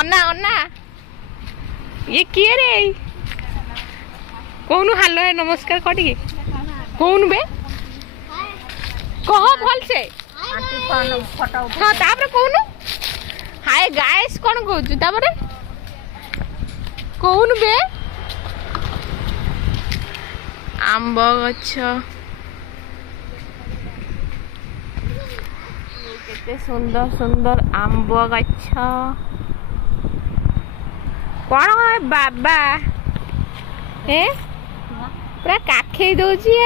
अन्ना अन्ना ये किए रे कौन हालो है नमस्कार कटिके कौन बे कह भल से हाँ तापर कौन हाय गाइस कौन कहू तापर कौन बे आंब गछ केते सुंदर सुंदर आंब गछ कौन है बाबा ए पूरा काखे दौची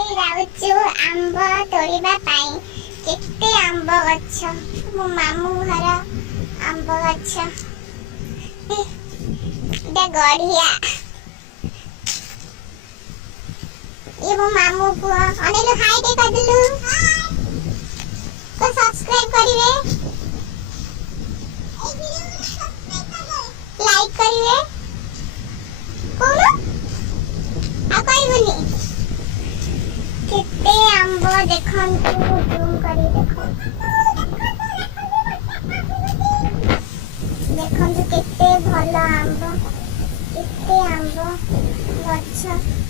आंब तोड़िबा पाई केते आंब गछ मो मामू घर आंब गछ दे गढ़िया ये मो मामू को अनेलो हाय दे कदलु तो सब्सक्राइब करिवे लाइक करिवे कोन आ कहबनी केते आंब देखन तू जूम करी देखो देखन तू केते भलो आंब केते आंब गछ